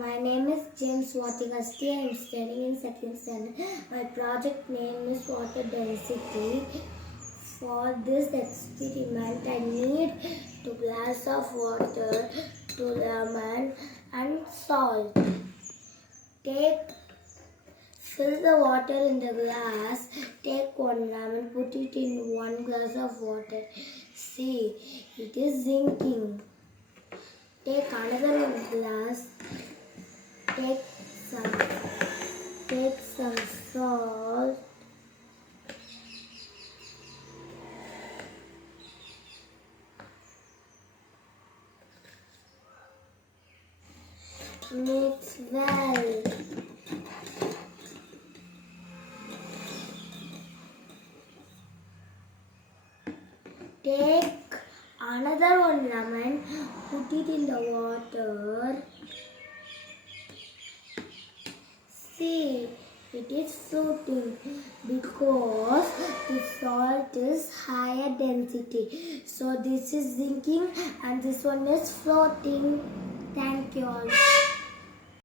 My name is James Swathika Sri. I am studying in second standard. My project name is water density. For this experiment, I need 2 glasses of water, 2 lemon and salt. Fill the water in the glass. Take 1 lemon, put it in 1 glass of water. See, it is sinking. Take another 1 glass. Take some salt. Mix well. Take another 1 lemon, put it in the water. See, it is floating because the salt is higher density. So this is sinking and this one is floating. Thank you all.